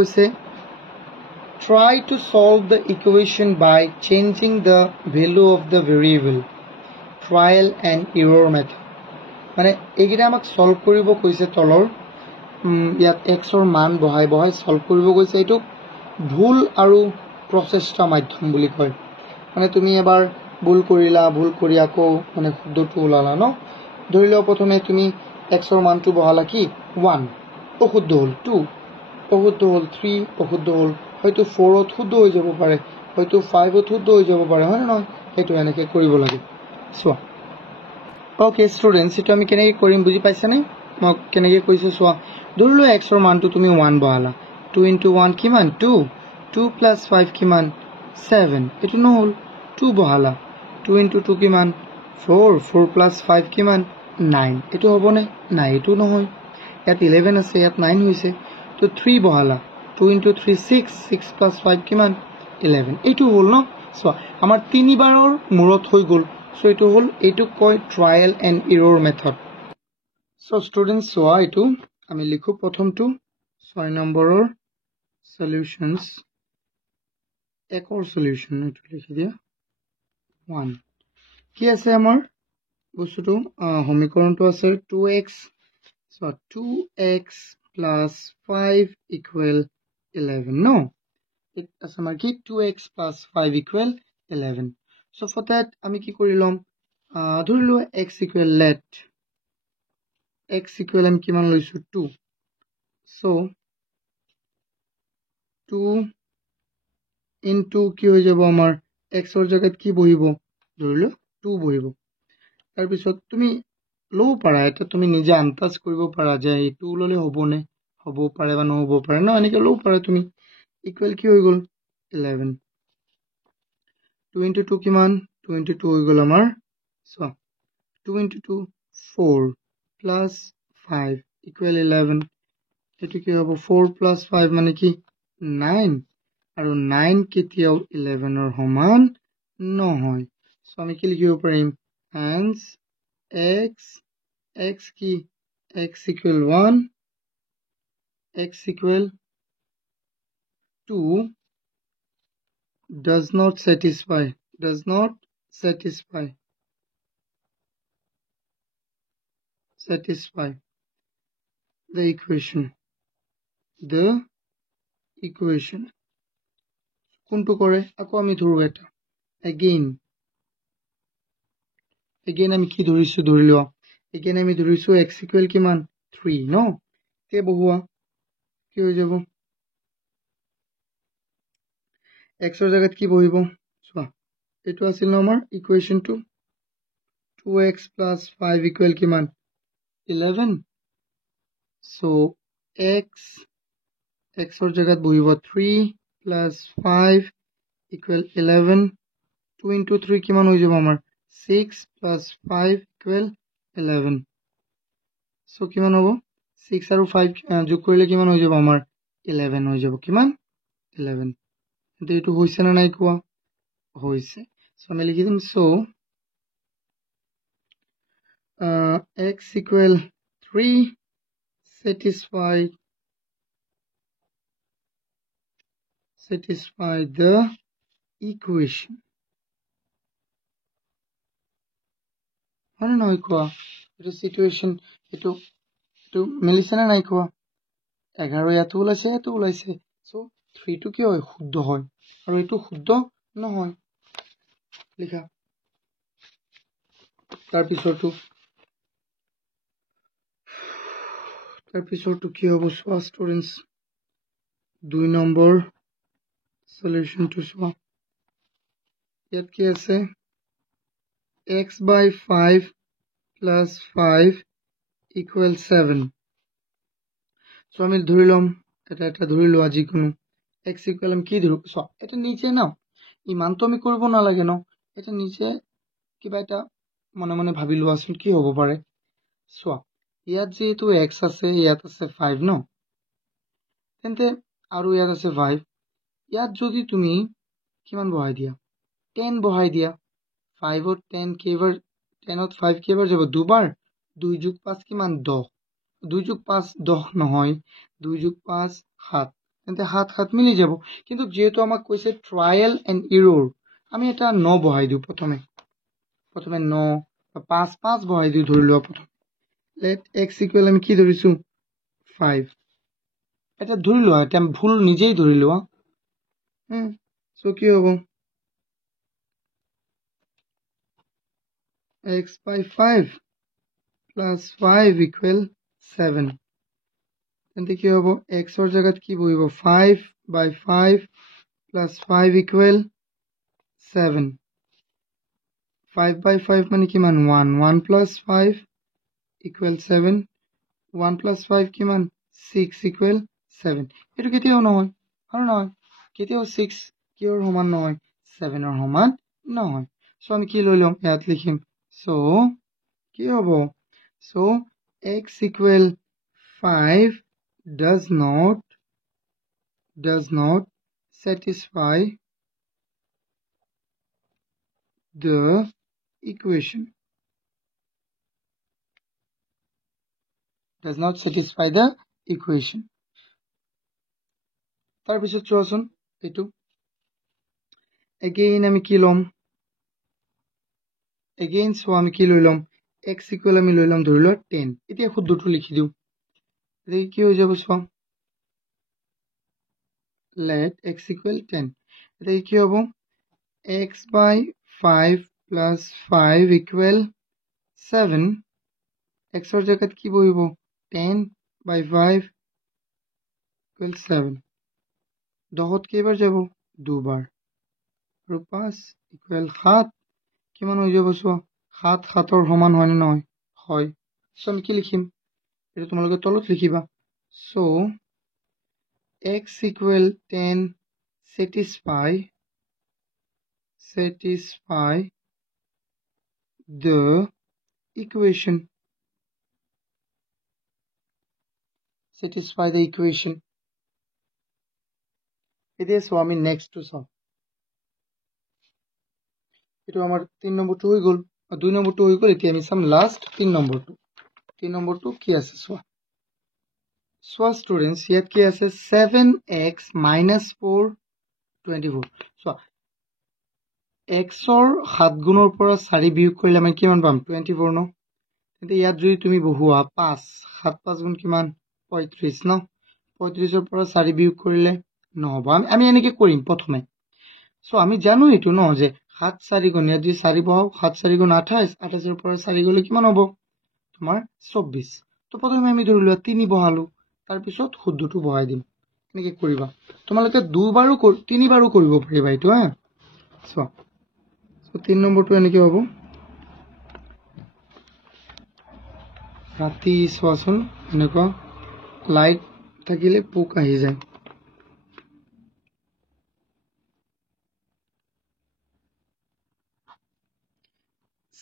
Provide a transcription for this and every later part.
কৈছে try to solve the equation by changing the value of the variable trial and error method মানে এইগিটা আমাক solve কৰিব কৈছে তলৰ ইয়াত x ৰ মান বহাই বহাই সলভ কৰিব কৈছে এটো ভুল আৰু প্ৰচেষ্টা মাধ্যম বুলি কয় মানে তুমি এবাৰ ভুল কৰিলা ভুল কৰি আকৌ মানে শুদ্ধটো ওলালা ন ধৰি লও প্ৰথমে তুমি x ৰ মানটো বহালা কি 1 অশুদ্ধ হল 2 অশুদ্ধ হল 3 অশুদ্ধ হল হয়তো 4 ত শুদ্ধ হৈ যাব পাৰে হয়তো 5 ত শুদ্ধ হৈ যাব পাৰে হয় না সেইটো এনেকৈ কৰিব লাগে সো ওকে স্টুডেন্টস এটা আমি কেনেকৈ কৰিম বুজি পাইছা নে মই কেনেকৈ কৈছো সো ধৰি লও x ৰ মানটো তুমি 1 বহালা 2 * 1 কিমান 2 2 + 5 কিমান 7 এটো নহল 2 বহালা 2 * 2 কিমান 4 4 + 5 কিমান 9 এটো হবনে নাই এটো নহয় ইয়াত 11 আছে ইয়াত 9 হৈছে তো 3 বহালা 2 * 3 6 6 + 5 কিমান 11 এটো হল ন সো আমাৰ তিনিবাৰৰ মূৰত হৈ গল সো এটো হল এটো কয় trial and error method so students so এটো আমি লিখো প্ৰথমটো 6 নম্বৰৰ সলিউশনস একৰ সলিউশন এটো লিখি দিয়া 1 কি আছে আমাৰ বস্তুটো সমীকৰণটো আছে 2x so 2x + 5 = 11 no it আছে আমাৰ কি 2x + 5 = 11 so for that আমি কি কৰিলম ধৰি লও x = let x = আমি কিমান লৈছো 2 so 2 into কি হৈ যাব আমাৰ x ৰ জায়গাত কি বহিব ধৰি লও 2 বহিব তাৰ পিছত তুমি লো পাৰা এটা তুমি নিজে আন্দাজ কৰিব পাৰা যে এইটো ললে হবনে হ'ব পাৰে বা নহব পাৰে না এনেকৈ লো পাৰা তুমি ইকুৱেল কি হৈ গল 11 2 * 2 কিমান 2 * 2 হৈ গল আমাৰ so 2 * 2 4 + 5 = 11 এটো কি হ'ব 4 + 5 মানে কি 9 আৰু 9 কেতিয়াও 11 ৰ সমান নহয় সো আমি কি লিখিব পাৰিম hence x কি x = 1 x = 2 does not satisfy the equation কোনটো কৰে আকৌ আমি ধৰো এটা again আমি কি ধৰিছো ধৰি লোৱা again আমি ধৰিছো x = কিমান 3 ন তে বহুৱা কি হৈ যাব x ৰ জায়গাত কি বহিব চোৱা এটো আছিল ন আমাৰ ইকুৱেশনটো 2x + 5 = কিমান 11 so x ৰ জায়গাত বহিব 3 + 5 = 11 2 * 3 কিমান হৈ যাব আমাৰ 6 + 5 = 11 so কিমান হ'ব 6 আৰু 5 যোগ কৰিলে কিমান হৈ যাব আমাৰ 11 হৈ যাব কিমান 11 কিন্তু এটো হৈছে না নাই কোৱা হৈছে সো আমি লিখি দিম so x = 3 satisfy the equation মানে নহয় কোৱা এটো সিচুৱেশন এটো মিলিছে না নাই কোৱা 11 ইয়াতো ওলাইছে সো 3 টো কি হয় শুদ্ধ হয় আৰু এটো শুদ্ধ নহয় লিখা তাৰ পিছৰটো কি হ'ব চোৱা স্টুডেন্টস 2 নম্বৰ সলিউশনটো চোৱা ইয়াত কি আছে x / 5 + 5 = 7 so আমি ধৰিলম এটা ধৰিলো আজি কোনো x = আমি কি ধৰো সো এটা নিচে না ইমান তো আমি কৰিব নালাগে ন এটা নিচে কিবা এটা মনে ভাবি লোৱাচোন কি হ'ব পাৰে সো ইয়াত যেটো x আছে ইয়াত আছে 5 ন তেন্তে আৰু ইয়াত আছে 5 ইয়াত যদি তুমি কিমান বহাই দিয়া 10 বহাই দিয়া 5 ত 10 কেইবাৰ 10 ত 5 কেইবাৰ যাব দুবাৰ 2 + 5 কিমান 10 2 + 5 10 নহয় 2 + 5 7 তেন্তে 7 7 মিলি যাব কিন্তু যেহেতু আমাক কৈছে ট্রায়াল এন্ড এরর আমি এটা 9 বহাই দিও প্রথমে 9 বা 5 5 বহাই দিও ধৰি লোৱা প্ৰথম let x equal আমি কি ধৰিছো 5 এটা ধৰি লোৱা এটা ভুল নিজেই ধৰি লোৱা সো কি হ'ব x by 5 plus 5 equal 7 তেন্তে কি হ'ব x ৰ জায়গাত কি বহিব 5 by 5 plus 5 equal 7 5 by 5 মানে কিমান 1 1 plus 5 equal 7 1 plus 5 কিমান 6 equal 7 এটো কেতিয়াও নহয় আৰু নহয় কেতিয়াও 6 কিয়ৰ সমান নহয় 7 ৰ সমান নহয় সো আমি কি লৈ লম ইয়াত লিখিম সো কি হ'ব so x equal 5 does not satisfy the equation does not satisfy the equation tar bisot choason etu again ami ki lom again so ami ki loilom x equal ami loilom dhorilo 10 etia khuddutu likhi diu ei ki hoy jabo so let x equal 10 ei ki hobo x by 5 plus 5 equal 7 x or jagat ki bohibo 10 by 5 equal 7 দহত কেইবাৰ যাব দুবাৰ আৰু 5 equal 7 কিমান হৈ যাব so 7 7 ৰ সমান হয় নে নহয় হয় সো আমি কি লিখিম এটা তোমালোকে তলত লিখিবা so x equal 10 satisfy the equation এতিয়া সো আমি নেক্সট টু চাও এটো আমার 3 নম্বরটো হৈ গল 2 নম্বরটো হৈ গল এতিয়া আমি চাম লাস্ট 3 নম্বরটো কি আছে সো স্টুডেন্টস ইয়াত কি আছে 7x - 4 24 সো x ৰ 7 গুণৰ পৰা 4 বিয়োগ কৰিলে আমি কিমান পাম 24 ন তেন্তে ইয়াত যদি তুমি বহুৱা 5 7 5 গুণ কিমান 35 ন 35 ৰ পৰা 4 বিয়োগ কৰিলে নহব আমি এনেকৈ কৰিম প্ৰথমে সো আমি জানো এটো ন যে 7 4 গুণ ইয়াত যদি 4 বহাও 7 4 গুণ 28 28 ৰ পৰা 4 গলে কিমান হ'ব তোমাৰ 24 তো প্ৰথমে আমি ধৰিলো 3 বহালো তাৰ পিছত শুদ্ধটো বহাই দিম এনেকৈ কৰিবা তোমালোকে দুবাৰো তিনিবাৰো কৰিব পাৰিবা এটো হা সো 3 নম্বৰটো এনেকৈ হ'ব ৰাতি সোৱাচোন এনেকুৱা লাইট থাকিলে পোক আহি যায়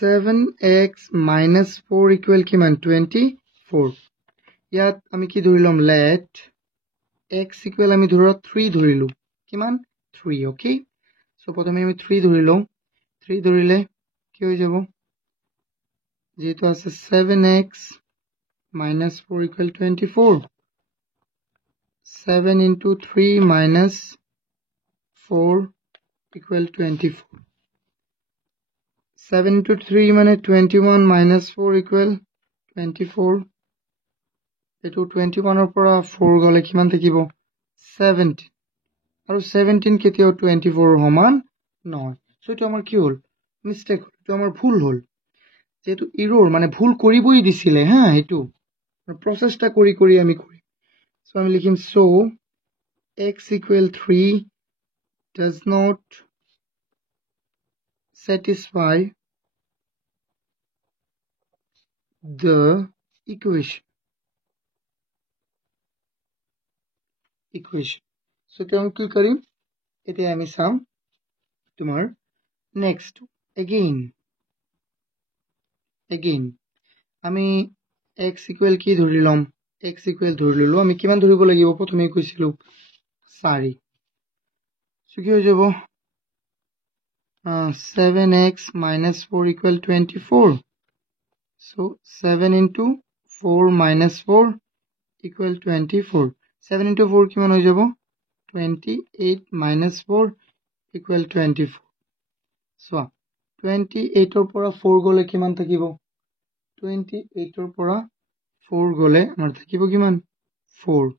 7x - 4 equal কিমান 24 ইয়াত আমি কি ধৰিলম let x equal আমি ধৰা 3 ধৰিলো কিমান 3 ওকে সো প্ৰথমে আমি 3 ধৰিলো 3 ধৰিলে কি হৈ যাব যেটো আছে 7x - 4 equal 24 7 into 3 minus 4 equal 24 7 into 3 মানে 21 minus 4 equal 24 এটো 21 ৰ পৰা 4 গলে কিমান থাকিব 17 আৰু 17 কেতিয়াও 24 ৰ সমান নহয় সো এটো আমাৰ কি হল মিস্টেক এটো আমাৰ ভুল হল যেটো এৰৰ মানে ভুল কৰিবই দিছিলে হা এটো প্ৰসেসটা কৰি আমি কৰিম সো আমি লিখিম so x equal 3 does not satisfy the equation so কি আমি কি কৰিম এতিয়া আমি চাম তোমাৰ নেক্সট again আমি x equal কি ধৰিলম x equal ধৰিললো আমি কিমান ধৰিব লাগিব প্ৰথমে কৈছিলো 4 so কি হৈ যাব 7x - 4 equal 24 so 7 into 4 minus 4 equal 24 7 into 4 কিমান হৈ যাব 28 minus 4 equal 24. So 28 or pora 4 gole kiman thakibo 28 or pora 4 gole amar thakibo kiman 4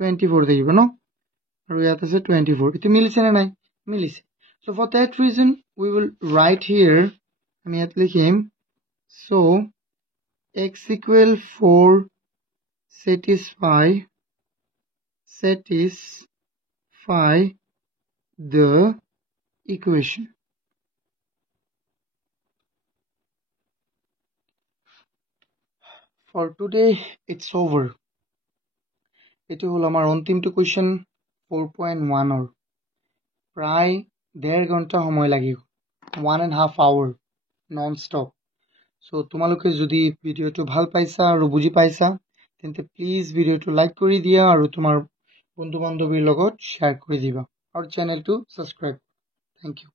24 thakibo no aru yat ase 24 itu milise na nai milise. So for that reason we will write here ami yat likhim so x equal 4 satisfy the equation. For today it's over. এটি হলো আমার অন্তিমটো question 4.1 or প্রায় 1.5 ঘন্টা সময় লাগিব 1.5 hour non stop. So তোমালোকে যদি ভিডিওটো ভাল পাইছা আৰু বুজি পাইছা তেন্তে প্লিজ ভিডিওটো লাইক কৰি দিয়া আৰু তোমাৰ বন্ধু বান্ধৱীৰ লগত শ্বেয়াৰ কৰি দিবা আৰু চেনেলটো সাবস্ক্ৰাইব. Thank U.